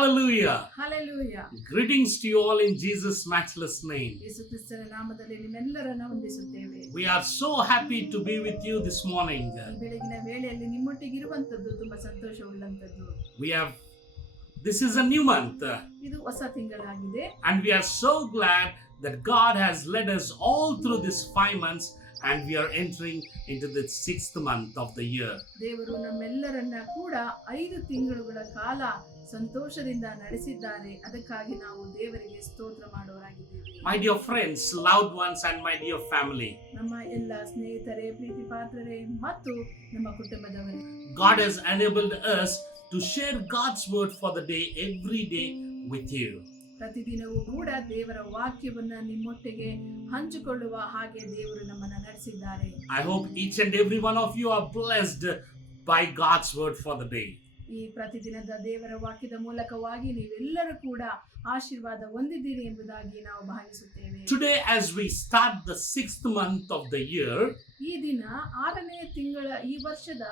Hallelujah. Hallelujah. Greetings to you all in Jesus' matchless name. ಯೇಸು ಕ್ರಿಸ್ತನ ನಾಮದಲ್ಲಿ ನಿಮ್ಮೆಲ್ಲರನ್ನು ವಂದಿಸುತ್ತೇವೆ. We are so happy to be with you this morning. ಈ ಬೆಳಗಿನ ವೇಳೆಯಲ್ಲಿ ನಿಮ್ಮೊಟ್ಟಿಗೆ ಇರುವಂತದ್ದು ತುಂಬಾ ಸಂತೋಷವುಳ್ಳಂತದ್ದು. This is a new month. ಇದು ಹೊಸ ತಿಂಗಳಾಗಿದೆ. And we are so glad that God has led us all through these 5 months and we are entering into the 6th month of the year. ದೇವರು ನಮ್ಮೆಲ್ಲರನ್ನ ಕೂಡ 5 ತಿಂಗಳುಗಳ ಕಾಲ ಸಂತೋಷದಿಂದ ನಡೆಸಿದ್ದಾರೆ. ಅದಕ್ಕಾಗಿ ನಾವು ದೇವರಿಗೆ ಸ್ತೋತ್ರ ಮಾಡುವವರಾಗಿದ್ದೇವೆ. My dear friends, loved ones and my dear family. ನಮ್ಮ ಎಲ್ಲ ಸ್ನೇಹಿತರೇ, ಪ್ರೀತಿ ಪಾತ್ರರೇ ಮತ್ತು ನಮ್ಮ ಕುಟುಂಬದವರೇ. God has enabled us to share God's word for the day every day with you. ಪ್ರತಿದಿನವೂ ಕೂಡ ದೇವರ ವಾಕ್ಯವನ್ನ ನಿಮ್ಮೊಟ್ಟಿಗೆ ಹಂಚಿಕೊಳ್ಳುವ ಹಾಗೆ ದೇವರು ನಮ್ಮನ್ನು ನಡೆಸಿದ್ದಾರೆ. I hope each and every one of you are blessed by God's word for the day. ಈ ಪ್ರತಿದಿನದ ದೇವರ ವಾಕ್ಯದ ಮೂಲಕವಾಗಿ ನೀವೆಲ್ಲರೂ ಕೂಡ ಆಶೀರ್ವಾದ ಹೊಂದಿದ್ದೀರಿ ಎಂಬುದಾಗಿ ನಾವು ಭಾವಿಸುತ್ತೇವೆ. Today as we start the 6th month of the year, ಈ ದಿನ 6ನೇ ತಿಂಗಳ ಈ ವರ್ಷದ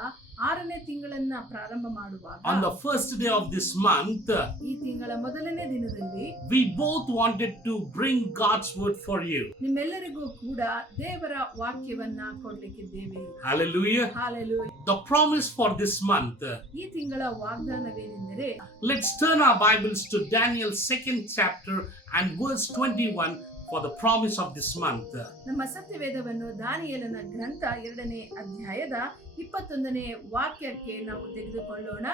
6ನೇ ತಿಂಗಳನ್ನ ಪ್ರಾರಂಭ ಮಾಡುವಾಗ on the first day of this month, ಈ ತಿಂಗಳ ಮೊದಲನೇ ದಿನದಲ್ಲಿ we both wanted to bring God's word for you. ನಿಮ್ಮೆಲ್ಲರಿಗೂ ಕೂಡ ದೇವರ ವಾಕ್ಯವನ್ನ ಕೊಡ್ಲಿಕ್ಕಿದ್ದೇವೆ. Hallelujah. Hallelujah. The promise for this month. ಈ ತಿಂಗಳ ವಾಗ್ದಾನವೇನೆಂದರೆ, Let's turn our Bibles to Daniel 2nd chapter and verse 21 for the promise of this month. ನಮ್ಮ ಸತ್ಯವೇದವನ್ನು ದಾನಿಯೇಲನ ಗ್ರಂಥ 2ನೇ ಅಧ್ಯಾಯದ 21ನೇ ವಾಕ್ಯಕ್ಕೆ ನಾವು ತೆಗೆದುಕೊಳ್ಳೋಣ.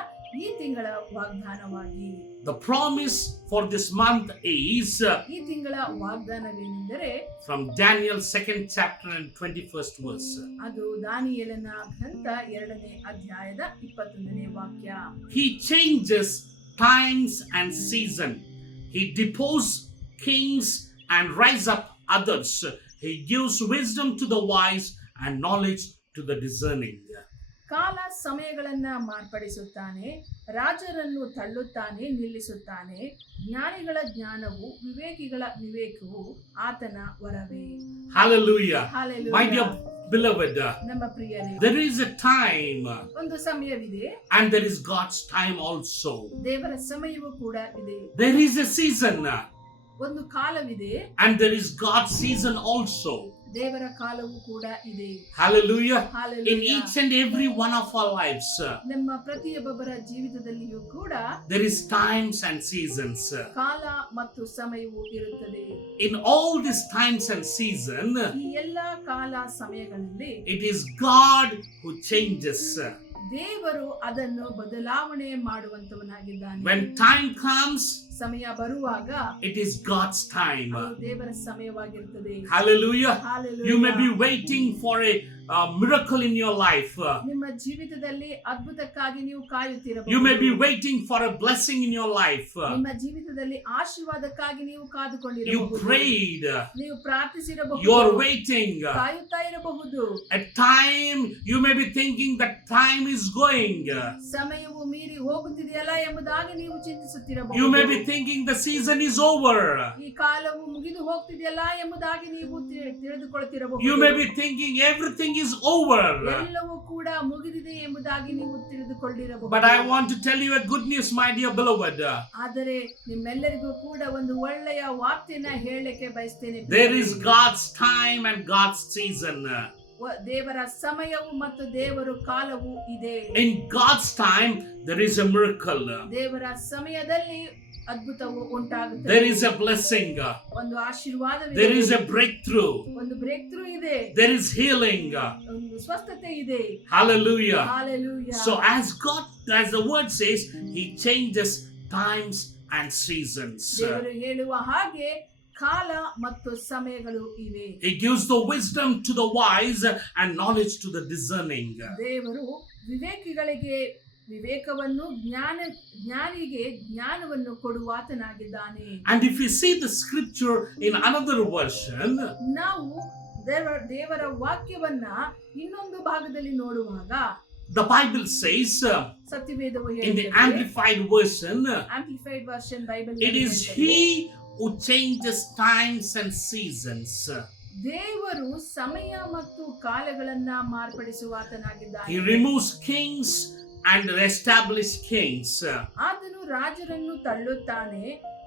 ಈ ತಿಂಗಳ ವಾಗ್ದಾನವಾಗಿ The promise for this month is ಈ ತಿಂಗಳ ವಾಗ್ದಾನವೇನೆಂದರೆ from Daniel 2nd chapter and 21st verse. ಅದು ದಾನಿಯೇಲನ ಗ್ರಂಥ 2ನೇ ಅಧ್ಯಾಯದ 21ನೇ ವಾಕ್ಯ. He changes times and season. He deposes kings and rise up others. He gives wisdom to the wise and knowledge to the discerning. ಕಾಲ ಸಮಯಗಳನ್ನ ಮಾರ್ಪಡಿಸುತ್ತಾನೆ, ರಾಜರನ್ನು ತಳ್ಳುತ್ತಾನೆ, ನಿಲ್ಲಿಸುತ್ತಾನೆ. ಜ್ಞಾನಿಗಳ ಜ್ಞಾನವು, ವಿವೇಕಿಗಳ ವಿವೇಕವು ಆತನ ವರವೇ. Hallelujah. Hallelujah. My dear beloved, ನಮ್ಮ ಪ್ರಿಯರೇ, there is a time ಒಂದು ಸಮಯವಿದೆ, and there is God's time also. ದೇವರ ಸಮಯವೂ ಕೂಡ ಇದೆ. There is a season ಒಂದು ಕಾಲವಿದೆ, and there is God's season also. ದೇವರ ಕಾಲವೂ ಕೂಡ ಇದೆ. Hallelujah. Hallelujah. In each and every one of our lives, ನಮ್ಮ ಪ್ರತಿಯೊಬ್ಬರ ಜೀವಿತದಲ್ಲಿಯೂ ಕೂಡ there is times and seasons. ಕಾಲ ಮತ್ತು ಸಮಯವು ಇರುತ್ತದೆ. In all these times and season, ಈ ಎಲ್ಲಾ ಕಾಲ ಸಮಯಗಳಲ್ಲಿ it is God who changes. ದೇವರು ಅದನ್ನು ಬದಲಾವಣೆ ಮಾಡುವಂತವನಾಗಿದ್ದಾನೆ. When time comes, ಸಮಯ ಬರುವಾಗ it is God's time. ಅದು ದೇವರ ಸಮಯವಾಗಿರುತ್ತದೆ. Hallelujah. Hallelujah. You may be waiting for a miracle in your life. ನಿಮ್ಮ ಜೀವಿತದಲ್ಲಿ ಅದ್ಭುತಕ್ಕಾಗಿ ನೀವು ಕಾಯುತ್ತಿರಬಹುದು. You may be waiting for a blessing in your life. ನಿಮ್ಮ ಜೀವಿತದಲ್ಲಿ ಆಶೀರ್ವಾದಕ್ಕಾಗಿ ನೀವು You ಕಾದುಕೊಂಡಿರಬಹುದು. prayed. ನೀವು ಪ್ರಾರ್ಥಿಸಿರಬಹುದು. You are waiting. ಕಾಯುತ್ತಾ ಇರಬಹುದು. At time you may be thinking that time is going. ಸಮಯವು ಮೀರಿ ಹೋಗುತ್ತಿದೆಯಲ್ಲ ಎಂಬುದಾಗಿ ನೀವು ಚಿಂತಿಸುತ್ತಿರಬಹುದು. You may be thinking the season is over. ಈ ಕಾಲವು ಮುಗಿದು ಹೋಗ್ತಿದೆಯಲ್ಲ ಎಂಬುದಾಗಿ ನೀವು ತಿಳಿದುಕೊಳ್ಳುತ್ತಿರಬಹುದು. You may be thinking everything is over. ಎಲ್ಲವೂ ಕೂಡ ಮುಗಿದಿದೆ ಎಂಬುದಾಗಿ ನೀವು ತಿಳಿದುಕೊಳ್ಳಿರಬಹುದು. But I want to tell you a good news, my dear beloved. ಆದರೆ ನಿಮ್ಮೆಲ್ಲರಿಗೂ ಕೂಡ ಒಂದು ಒಳ್ಳೆಯ ವಾರ್ತೆಯನ್ನ ಹೇಳಲಿಕ್ಕೆ ಬಯಸ್ತೇನೆ. There is God's time and God's season. ದೇವರ ಸಮಯವು ಮತ್ತು ದೇವರ ಕಾಲವು ಇದೆ. In God's time there is a miracle. ದೇವರ ಸಮಯದಲ್ಲಿ ಅದ್ಭುತವು ಉಂಟಾಗುತ್ತದೆ. There is a blessing. ಒಂದು ಆಶೀರ್ವಾದವಿದೆ. There is a breakthrough. ಒಂದು ಬ್ರೇಕ್ ಥ್ರೂ ಇದೆ. There is healing. ಒಂದು ಸ್ವಸ್ಥತೆ ಇದೆ. Hallelujah. Hallelujah. So as the word says, he changes times and seasons. ದೇವರು ಹೇಳುವ ಹಾಗೆ ಕಾಲ ಮತ್ತು ಸಮಯಗಳು ಇವೆ. He gives the wisdom to the wise and knowledge to the discerning. ದೇವರು ವಿವೇಕಿಗಳಿಗೆ ವಿವೇಕವನ್ನು, ಜ್ಞಾನಿಗೆ ಜ್ಞಾನವನ್ನು ಕೊಡುವಾತನಾಗಿದ್ದಾನೆ. And if you see the scripture in another version, ನಾವು ದೇವರ ವಾಕ್ಯವನ್ನ ಇನ್ನೊಂದು ಭಾಗದಲ್ಲಿ ನೋಡುವಾಗ the Bible says ಸತ್ಯವೇದವು in the ಹೇಳುತ್ತದೆ, amplified version, amplified version Bible, it is he who changes times and seasons. ದೇವರು ಸಮಯ ಮತ್ತು ಕಾಲಗಳನ್ನ ಮಾರ್ಪಡಿಸುವಾತನಾಗಿದ್ದಾನೆ. He removes kings and establish kings. ಆತನು ರಾಜರನ್ನು ತಳ್ಳುತ್ತಾನೆ,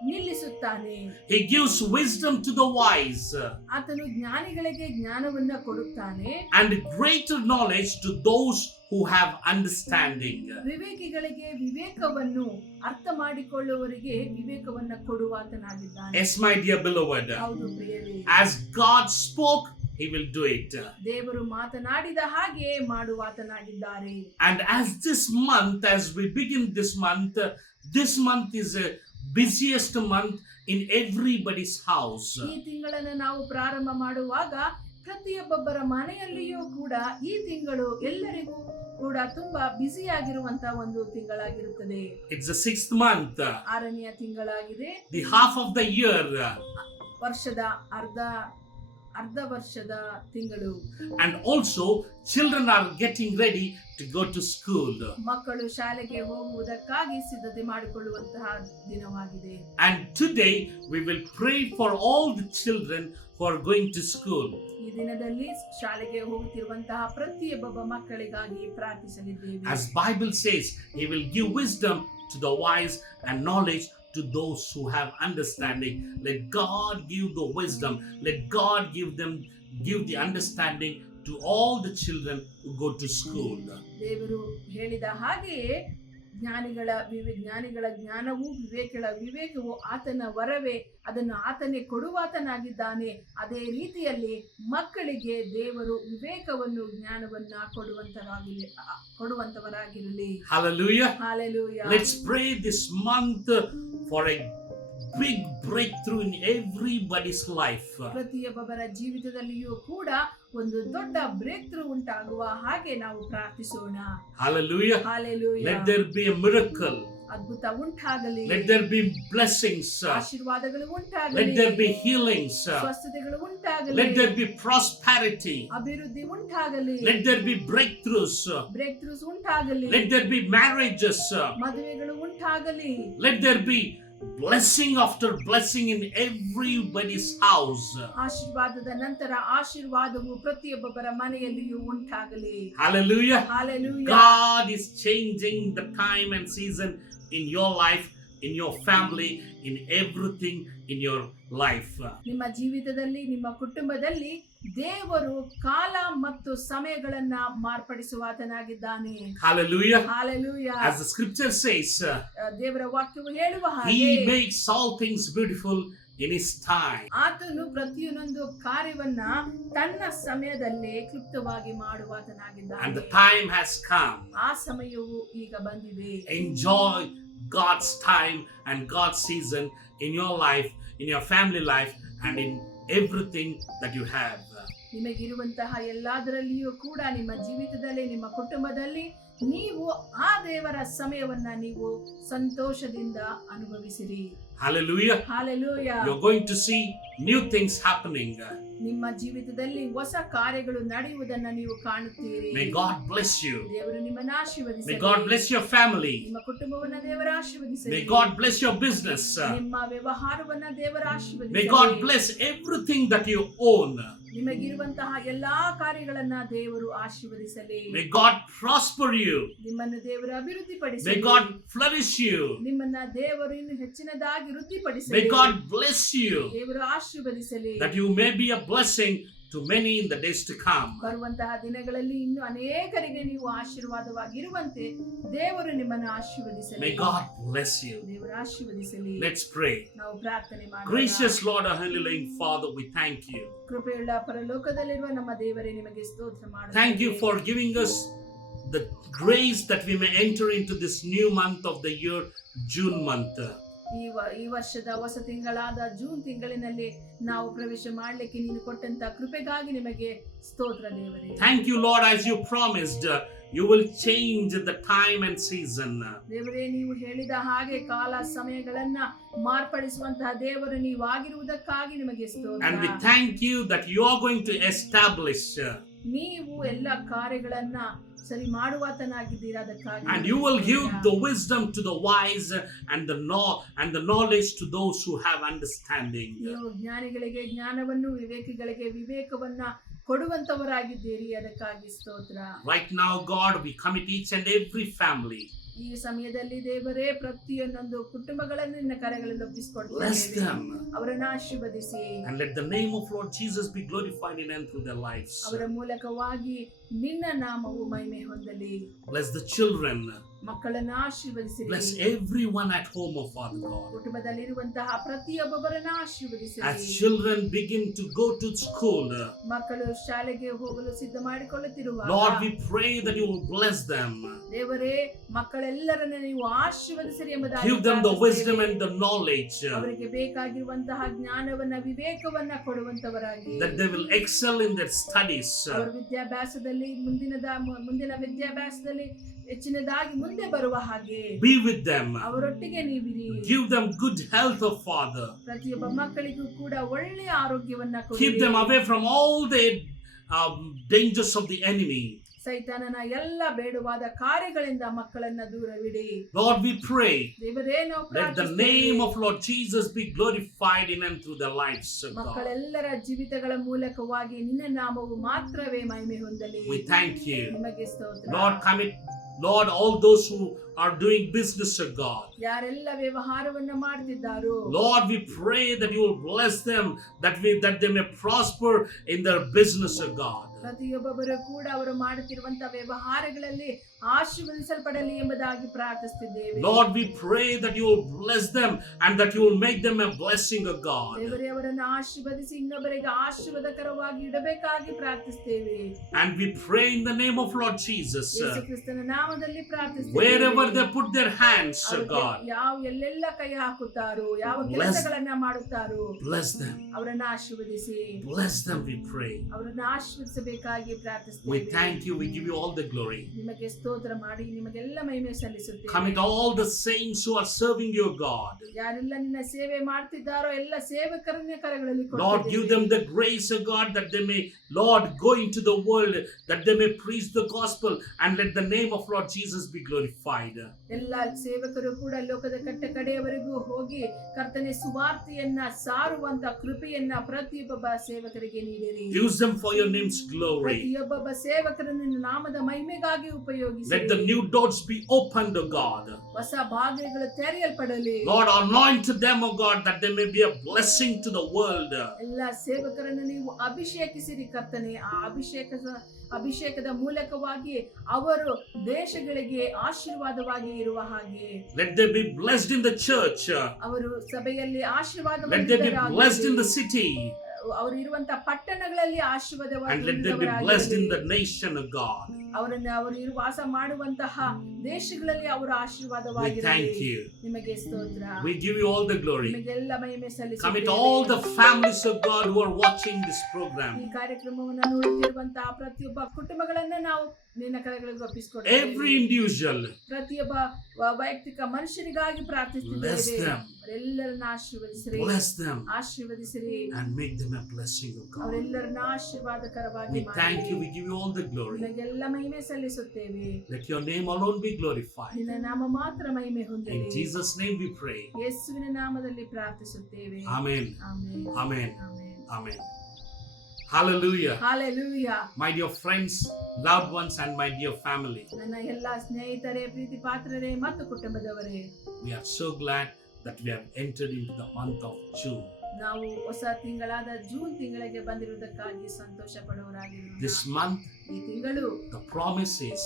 ನಿಲ್ಲಿಸುತ್ತಾನೆ. He gives wisdom to the wise ಆತನು ಜ್ಞಾನಿಗಳಿಗೆ ಜ್ಞಾನವನ್ನ ಕೊಡುತ್ತಾನೆ, and greater knowledge to those who have understanding. ವಿವೇಕಿಗಳಿಗೆ ವಿವೇಕವನ್ನು, ಅರ್ಥ ಮಾಡಿಕೊಳ್ಳುವವರಿಗೆ ವಿವೇಕವನ್ನ ಕೊಡುವಾತನಾಗಿದ್ದಾನೆ. Yes, my dear beloved, ಹೌದು ಪ್ರಿಯರೇ, as God spoke, He will do it. ದೇವರು ಮಾತನಾಡಿದ ಹಾಗೆ ಮಾಡುವಾತನಾಗಿದ್ದಾರೆ. And as we begin this month is a busiest month in everybody's house. ಈ ತಿಂಗಳನ್ನು ನಾವು ಪ್ರಾರಂಭ ಮಾಡುವಾಗ ಪ್ರತಿಯೊಬ್ಬೊಬ್ಬರ ಮನೆಯಲ್ಲಿಯೂ ಕೂಡ ಈ ತಿಂಗಳು ಎಲ್ಲರಿಗೂ ಕೂಡ ತುಂಬಾ ಬ್ಯುಸಿ ಆಗಿರುವಂತಹ ಒಂದು ತಿಂಗಳಾಗಿರುತ್ತದೆ. It's the 6th month. 6ನೆಯ ತಿಂಗಳಾಗಿದೆ. The half of the year. ವರ್ಷದ ಅರ್ಧ ವರ್ಷದ ತಿಂಗಳು. And also children are getting ready to go to school. ಮಕ್ಕಳು ಶಾಲೆಗೆ ಹೋಗುವುದಕ್ಕಾಗಿ ಸಿದ್ಧತೆ ಮಾಡಿಕೊಳ್ಳುವಂತಹ ದಿನವಾಗಿದೆ. And today we will pray for all the children who are going to school. ಈ ದಿನದಲ್ಲಿ ಶಾಲೆಗೆ ಹೋಗುತ್ತಿರುವಂತಹ ಪ್ರತಿಯೊಬ್ಬ ಮಕ್ಕಳಿಗಾಗಿ ಪ್ರಾರ್ಥಿಸಲಿದ್ದೇವೆ. As Bible says, He will give wisdom to the wise and knowledge to those who have understanding. Let God give the wisdom. Let God give the understanding to all the children who go to school. ದೇವರು ಹೇಳಿದ ಹಾಗೆಯೇ ಜ್ಞಾನಿಗಳ ಜ್ಞಾನವೂ ವಿವೇಕವು ಆತನ ವರವೇ, ಅದನ್ನು ಆತನೇ ಕೊಡುವಾತನಾಗಿದ್ದಾನೆ. ಅದೇ ರೀತಿಯಲ್ಲಿ ಮಕ್ಕಳಿಗೆ ದೇವರು ವಿವೇಕವನ್ನು, ಜ್ಞಾನವನ್ನ ಕೊಡುವಂತವರಾಗಿರಲಿ. Hallelujah. Hallelujah. Let's pray this month for a big breakthrough in everybody's life. ಪ್ರತಿಯೊಬ್ಬರ ಜೀವಿತದಲ್ಲಿಯೂ ಕೂಡ ಒಂದು ದೊಡ್ಡ ಬ್ರೇಕ್ ಥ್ರೂ ಉಂಟಾಗುವ ಹಾಗೆ ನಾವು ಪ್ರಾರ್ಥಿಸೋಣ. Hallelujah. Hallelujah. Let there be a miracle. ಅದ್ಭುತ ಉಂಟಾಗಲಿ. Let there be blessings. ಆಶೀರ್ವಾದಗಳು ಉಂಟಾಗಲಿ. Let there be healings. ಸ್ವಸ್ಥತೆಗಳು ಉಂಟಾಗಲಿ. Let there be prosperity. ಅಭಿವೃದ್ಧಿ ಉಂಟಾಗಲಿ. Let there be breakthroughs. Breakthroughs ಉಂಟಾಗಲಿ. Let there be marriages. ಮದುವೆಗಳು ಉಂಟಾಗಲಿ. Let there be blessing after blessing in everybody's house. ಆಶೀರ್ವಾದದ ನಂತರ ಆಶೀರ್ವಾದವು ಪ್ರತಿಯೊಬ್ಬರ ಮನೆಯಲ್ಲಿಯೂ ಉಂಟಾಗಲಿ. Hallelujah. Hallelujah. God is changing the time and season in your life, in your family, in everything in your life. ನಿಮ್ಮ ಜೀವಿತದಲ್ಲಿ, ನಿಮ್ಮ ಕುಟುಂಬದಲ್ಲಿ ದೇವರು ಕಾಲ ಮತ್ತು ಸಮಯಗಳನ್ನ ಮಾರ್ಪಡಿಸುವಾತನಾಗಿದ್ದಾನೆ. Hallelujah. Hallelujah. As the scripture says, ದೇವರ ವಾಕ್ಯವು ಹೇಳುವ ಹಾಗೆ He makes all things beautiful in His time. ಆತನು ಪ್ರತಿಯೊಂದು ಕಾರ್ಯವನ್ನ ತನ್ನ ಸಮಯದಲ್ಲೇ ಕ್ಲುಪ್ತವಾಗಿ ಮಾಡುವಾತನಾಗಿದ್ದಾನೆ. And the time has come. ಆ ಸಮಯವು ಈಗ ಬಂದಿದೆ. Enjoy God's time and God's season in your life, in your family life, and in everything that you have. ನಿಮಗಿರುವಂತಹ ಎಲ್ಲದರಲ್ಲಿಯೂ ಕೂಡ ನಿಮ್ಮ ಜೀವಿತದಲ್ಲಿ, ನಿಮ್ಮ ಕುಟುಂಬದಲ್ಲಿ ನೀವು ಆ ದೇವರ ಸಮಯವನ್ನ ನೀವು ಸಂತೋಷದಿಂದ ಅನುಭವಿಸಿರಿ. Hallelujah. Hallelujah. You're going to see new things happening. ನಿಮ್ಮ ಜೀವಿತದಲ್ಲಿ ಹೊಸ ಕಾರ್ಯಗಳು ನಡೆಯುವುದನ್ನು ನೀವು ಕಾಣುತ್ತೀರಿ. May God bless you. ದೇವರು ನಿಮ್ಮನ್ನು ಆಶೀರ್ವದಿಸಲಿ. May God bless your family. ನಿಮ್ಮ ಕುಟುಂಬವನ್ನು ದೇವರು ಆಶೀರ್ವದಿಸಲಿ. May God bless your business. ನಿಮ್ಮ ವ್ಯವಹಾರವನ್ನು ದೇವರು ಆಶೀರ್ವದಿಸಲಿ. May God bless everything that you own. ನಿಮಗಿರುವಂತಹ ಎಲ್ಲಾ ಕಾರ್ಯಗಳನ್ನ ದೇವರು ಆಶೀರ್ವದಿಸಲಿ. May God prosper you. ನಿಮ್ಮನ್ನು ದೇವರು ಅಭಿವೃದ್ಧಿಪಡಿಸಲಿ. May God flourish you. ನಿಮ್ಮನ್ನ ದೇವರು ಇನ್ನು ಹೆಚ್ಚಿನದಾಗಿ ವೃದ್ಧಿಪಡಿಸಲಿ. May God bless you. ದೇವರು ಆಶೀರ್ವದಿಸಲಿ. That you may be a blessing to many in the days to come. ಬರುವಂತಹ ದಿನಗಳಲ್ಲಿ ಇನ್ನು ಅನೇಕರಿಗೆ ನೀವು ಆಶೀರ್ವಾದವಾಗಿರುವಂತೆ ದೇವರು ನಿಮ್ಮನ್ನು ಆಶೀರ್ವದಿಸಲಿ. May God bless you. ದೇವರು ಆಶೀರ್ವದಿಸಲಿ. Let's pray. ನಾವು ಪ್ರಾರ್ಥನೆ ಮಾಡೋಣ. Gracious Lord, our Heavenly Living Father, we thank you. ಕೃಪೆಯುಳ್ಳ ಪರಲೋಕದಲ್ಲಿರುವ ನಮ್ಮ ದೇವರೇ, ನಿಮಗೆ ಸ್ತೋತ್ರ ಮಾಡುತ್ತೇವೆ. Thank you for giving us the grace that we may enter into this new month of the year, June month. ಈ ವರ್ಷದ ಹೊಸ ತಿಂಗಳಾದ ಜೂನ್ ತಿಂಗಳಿನಲ್ಲಿ ನಾವು ಪ್ರವೇಶ ಮಾಡಲಿಕ್ಕೆ ನೀನು ಕೊಟ್ಟಂತ ಕೃಪೆಗಾಗಿ ನಿಮಗೆ ಸ್ತೋತ್ರ ದೇವರೇ. Thank you Lord, as you promised, you will change the time and season. ದೇವರೇ, ನೀವು ಹೇಳಿದ ಹಾಗೆ ಕಾಲ ಸಮಯಗಳನ್ನ ಮಾರ್ಪಡಿಸುವಂತಹ ದೇವರು ನೀವು ಆಗಿರುವುದಕ್ಕಾಗಿ ನಿಮಗೆ ಸ್ತೋತ್ರ. And we thank you that you are going to establish. ನೀವು ಎಲ್ಲ ಕಾರ್ಯಗಳನ್ನ ಸರಿ ಮಾಡುವಾತನಾಗಿದ್ದೀರಾ, ಅದಕ್ಕಾಗಿ. And you will give the wisdom to the wise and the knowledge to those who have understanding. ನೀವು ಜ್ಞಾನಿಗಳಿಗೆ ಜ್ಞಾನವನ್ನು, ವಿವೇಕಿಗಳಿಗೆ ವಿವೇಕವನ್ನ ಕೊಡುವಂತವರಾಗಿದ್ದೀರಿ. ಅದಕ್ಕಾಗಿ ಸ್ತೋತ್ರ. Right now, God, we commit each and every family. ಈ ಸಮಯದಲ್ಲಿ ದೇವರೇ ಪ್ರತಿಯೊಂದು ಕುಟುಂಬಗಳನ್ನು ನಿನ್ನ ಕರೆಗಳಲ್ಲಿ Bless ಒಪ್ಪಿಸಿಕೊಡ್ತೇವೆ. them. ಅವರನ್ನು ಆಶೀರ್ವದಿಸಿ. And let the name of Lord Jesus be glorified in and through their lives. ಅವರ ಮೂಲಕವಾಗಿ ನಿನ್ನ ನಾಮವು ಮಹಿಮೆ ಹೊಂದಲಿ. Bless the children. ಮಕ್ಕಳನ್ನು ಆಶೀರ್ವದಿಸಿರಿ. Bless everyone at home, oh Father God. ಕುಟುಂಬದಲ್ಲಿರುವಂತಹ ಪ್ರತಿಯೊಬ್ಬರನ್ನು ಆಶೀರ್ವದಿಸಿರಿ. As children begin to go to school, ಮಕ್ಕಳು ಶಾಲೆಗೆ ಹೋಗಲು ಸಿದ್ಧ ಮಾಡಿಕೊಳ್ಳುತ್ತಿರುವಾಗ Lord, we pray that you will bless them. ದೇವರೇ ಮಕ್ಕಳೆಲ್ಲರನ್ನು ನೀವು ಆಶೀರ್ವದಿಸಿರಿ ಎಂಬುದಾಗಿ Give them the wisdom ಪ್ರಾರ್ಥಿಸುತ್ತೇವೆ. and the knowledge ಅವರಿಗೆ ಬೇಕಾಗಿರುವಂತಹ ಜ್ಞಾನವನ್ನ ವಿವೇಕವನ್ನ ಕೊಡುವಂತವರಾಗಿ that they will excel in their studies. ಅವರ ವಿದ್ಯಾಭ್ಯಾಸದಲ್ಲಿ ಮುಂದಿನ ವಿದ್ಯಾಭ್ಯಾಸದಲ್ಲಿ ಹೆಚ್ಚಿನದಾಗಿ ಮುಂದೆ ಬರುವ ಹಾಗೆ Be with them. ಅವರೊಟ್ಟಿಗೆ ನೀವಿರಿ. Give them good health, oh Father. ಪ್ರತಿಯೊಬ್ಬ ಮಕ್ಕಳಿಗೂ ಕೂಡ ಒಳ್ಳೆಯ ಆರೋಗ್ಯವನ್ನ Keep ಕೊಡಿ. them away from all the dangers of the enemy. ಸೈತಾನನ ಎಲ್ಲ ಬೇಡವಾದ ಕಾರ್ಯಗಳಿಂದ ಮಕ್ಕಳನ್ನ ದೂರವಿಡಿ. Lord, we pray. ದೇವರೇ ನಾವು Let the ಪ್ರಾರ್ಥಿಸುತ್ತೇವೆ. name of Lord Jesus be glorified in and through their lives, oh God. ಮಕ್ಕಳೆಲ್ಲರ ಜೀವಿತಗಳ ಮೂಲಕವಾಗಿ ನಿನ್ನ ನಾಮವು ಮಾತ್ರವೇ ಮಹಿಮೆ ಹೊಂದಲಿ. We thank you. ನಿಮಗೆ ಸ್ತೋತ್ರ. Lord, commit, Lord, all those who are doing business, oh God. ಯಾರೆಲ್ಲ ವ್ಯವಹಾರವನ್ನ ಮಾಡ್ತಿದ್ದಾರೋ Lord, we pray that you will bless them, that they may prosper in their business, oh God. ಪ್ರತಿಯೊಬ್ಬರು ಕೂಡ ಅವರು ಮಾಡುತ್ತಿರುವಂತಹ ವ್ಯವಹಾರಗಳಲ್ಲಿ ಆಶೀರ್ವದಿಸಲ್ಪಡಲಿ ಎಂಬುದಾಗಿ ಪ್ರಾರ್ಥಿಸುತ್ತಿದ್ದೇವೆ. Lord, we pray that you will bless them and that you will make them a blessing, of God. ದೇವರೇ ಅವರನ್ನು ಆಶೀರ್ವದಿಸಿ ಇನ್ನೊಬ್ಬರಿಗೆ ಆಶೀರ್ವಾದಕರವಾಗಿ ಇಡಬೇಕಾಗಿ ಪ್ರಾರ್ಥಿಸುತ್ತೇವೆ. And we pray in the name of Lord Jesus, ಯೇಸು ಕ್ರಿಸ್ತನ ನಾಮದಲ್ಲಿ ಪ್ರಾರ್ಥಿಸುತ್ತೇವೆ. wherever they put their hands, of ಅವರು God, ಎಲ್ಲೆಲ್ಲ ಕೈ ಹಾಕುತ್ತಾರೋ, ಯಾವ ಕೆಲಸಗಳನ್ನ ಮಾಡುತ್ತಾರೋ, bless them. ಅವರನ್ನು ಆಶೀರ್ವದಿಸಿ. Bless them, we pray. ಅವರನ್ನು ಆಶೀರ್ವದಿಸಬೇಕಾಗಿ We ಪ್ರಾರ್ಥಿಸುತ್ತೇವೆ. thank you, we give you all the glory. ನಿಮಗೆ ಸ್ತೋತ್ರ ಮಾಡಿ ನಿಮಗೆಲ್ಲ ಮಹಿಮೆ ಸಲ್ಲಿಸುತ್ತೇವೆ. Commit all the saints who are serving your God. ಯಾರೆಲ್ಲ ನಿನ್ನ ಸೇವೆ ಮಾಡ್ತಿದ್ದಾರೋ ಎಲ್ಲ ಸೇವಕರನ್ನ ಕರೆಗಳಲ್ಲಿ Lord, give them the grace, of God, that they may, Lord, go into the world, that they may preach the gospel, and let the name of Lord Jesus be glorified. ಎಲ್ಲ ಸೇವಕರು ಕೂಡ ಲೋಕದ ಕಡೆಯವರೆಗೂ ಹೋಗಿ ಕರ್ತನೆ ಸುವಾರ್ತೆಯನ್ನ ಸಾರುವಂತ ಕೃಪೆಯನ್ನ ಪ್ರತಿಯೊಬ್ಬ ಸೇವಕರಿಗೆ ನೀಡಿರಿ. Use them for your name's glory. ಪ್ರತಿಯೊಬ್ಬ ಸೇವಕರನ್ನು ನಿನ್ನ ನಾಮದ ಮಹಿಮೆಗಾಗಿ ಉಪಯೋಗಿಸಿ. Let the new doors be opened, O God. ಹೊಸ ಭಾಗ್ಯಗಳು ತೆರೆಯಲ್ಪಡಲಿ. Lord, anoint them, O God, that they may be a blessing to the world. ಎಲ್ಲ ಸೇವಕರನ್ನು ನೀವು ಅಭಿಷೇಕಿಸಿರಿ ಕರ್ತನೆ. ಆ ಅಭಿಷೇಕದ ಮೂಲಕವಾಗಿ ಅವರು ದೇಶಗಳಿಗೆ ಆಶೀರ್ವಾದವಾಗಿ ಇರುವ ಹಾಗೆ Let them be blessed in the church. ಅವರು ಸಭೆಯಲ್ಲಿ Let them be blessed in the ಆಶೀರ್ವಾದ city. ಅವರು ಇರುವಂತಹ ಪಟ್ಟಣಗಳಲ್ಲಿ And let them be blessed in the nation, of God. ಅವರು ವಾಸ ಮಾಡುವಂತಹ ದೇಶಗಳಲ್ಲಿ ಅವರು We ಆಶೀರ್ವಾದವಾಗಿರಲಿ. thank you. ನಿಮಗೆ ಸ್ತೋತ್ರ. We give you all the glory. ನಿಮಗೆಲ್ಲ ಮಹಿಮೆ Commit ಸಲ್ಲಿಸುತ್ತೇವೆ. all the families of God who are watching this program. ಈ ಕಾರ್ಯಕ್ರಮವನ್ನು ನೋಡುತ್ತಿರುವಂತಹ ಪ್ರತಿಯೊಬ್ಬ ಕುಟುಂಬಗಳನ್ನ ನಾವು ನಿನ್ನ ಕರೆಗಳಿಗೆ ಒಪ್ಪಿಸಿಕೊಡುತ್ತೇವೆ. Every individual, ಪ್ರತಿಯೊಬ್ಬ ವೈಯಕ್ತಿಕ ಮನುಷ್ಯನಿಗಾಗಿ bless ಪ್ರಾರ್ಥಿಸುತ್ತಿದ್ದೇವೆ. them, ಅವರೆಲ್ಲರನ್ನ ಆಶೀರ್ವದಿಸಿರಿ. bless them, ಆಶೀರ್ವದಿಸಿರಿ. and make them a blessing, of God. ಅವರೆಲ್ಲರನ್ನ ಆಶೀರ್ವಾದಕರವಾಗಿ We thank you, we give you all the glory. ನಿನಗೆಲ್ಲ ಮಹಿಮೆ ಸಲ್ಲಿಸುತ್ತೇವೆ. Let your name alone be glorified. ನಿನ್ನ ನಾಮ ಮಾತ್ರ ಮಹಿಮೆ ಹೊಂದಲಿ. In Jesus' name we pray. ಯೇಸುವಿನ ನಾಮದಲ್ಲಿ ಪ್ರಾರ್ಥಿಸುತ್ತೇವೆ. Amen. Amen. Amen. Amen. Amen. Hallelujah. Hallelujah. My dear friends, loved ones, and my dear family, ನನ್ನ ಎಲ್ಲಾ ಸ್ನೇಹಿತರೇ, ಪ್ರೀತಿ ಪಾತ್ರರೇ ಮತ್ತು ಕುಟುಂಬದವರೇ, we are so glad that we have entered into the month of June. ನಾವು ಹೊಸ ತಿಂಗಳಾದ June ತಿಂಗಳಿಗೆ ಬಂದಿರುವುದಕ್ಕಾಗಿ ಸಂತೋಷ ಪಡುವವರಾಗಿರೋಣ. This month, ಈ ತಿಂಗಳು the promise is,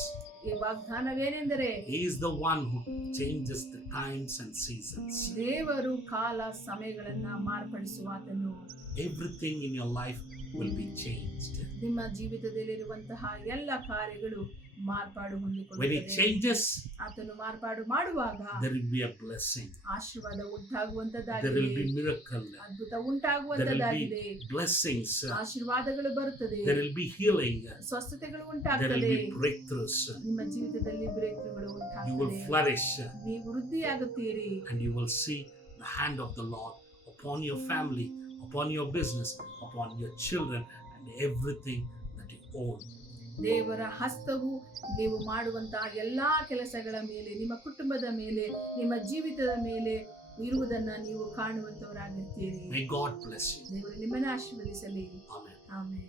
ಈ ವಾಗ್ದಾನವೇನೆಂದರೆ He is the one who changes the times and seasons. ದೇವರು ಕಾಲ ಸಮಯಗಳನ್ನ ಮಾರ್ಪಡಿಸುವಾತನು. Everything in your life will be changed. ನಿಮ್ಮ ಜೀವಿತದಲ್ಲಿರುವಂತಹ ಎಲ್ಲ ಕಾರ್ಯಗಳು ಮಾರ್ಪಾಡು When He ಹೊಂದಿಕೊಳ್ಳುತ್ತದೆ. changes, ಆತನು ಮಾರ್ಪಾಡು ಮಾಡುವಾಗ there will be a blessing. ಆಶೀರ್ವಾದ There will ಉಂಟಾಗುವಂತದ್ದಾಗಿದೆ. be miracle. ಅದ್ಭುತ There will ಉಂಟಾಗುವಂತದ್ದಾಗಿದೆ. be blessings. ಆಶೀರ್ವಾದಗಳು ಬರುತ್ತದೆ. There will be healing. ಸ್ವಸ್ಥತೆಗಳು There will ಉಂಟಾಗ್ತದೆ. be breakthroughs. ನಿಮ್ಮ ಜೀವಿತದಲ್ಲಿ ಬ್ರೇಕ್ಗಳು You will ಉಂಟಾಗ್ತದೆ. flourish, ನೀವು ವೃದ್ಧಿಯಾಗುತ್ತೀರಿ. and you will see the hand of the Lord upon your family, upon your business, upon your children, and everything that you own. ದೇವರ ಹಸ್ತವು ನೀವು ಮಾಡುವಂತಹ ಎಲ್ಲಾ ಕೆಲಸಗಳ ಮೇಲೆ, ನಿಮ್ಮ ಕುಟುಂಬದ ಮೇಲೆ, ನಿಮ್ಮ ಜೀವಿತದ ಮೇಲೆ ಇರುವುದನ್ನ ನೀವು ಕಾಣುವಂತವರಾಗಿರ್ತೀರಿ. May God bless you. ದೇವರು ನಿಮ್ಮನ್ನು ಆಶೀರ್ವದಿಸಲಿ. Amen. ಆಮೆನ್.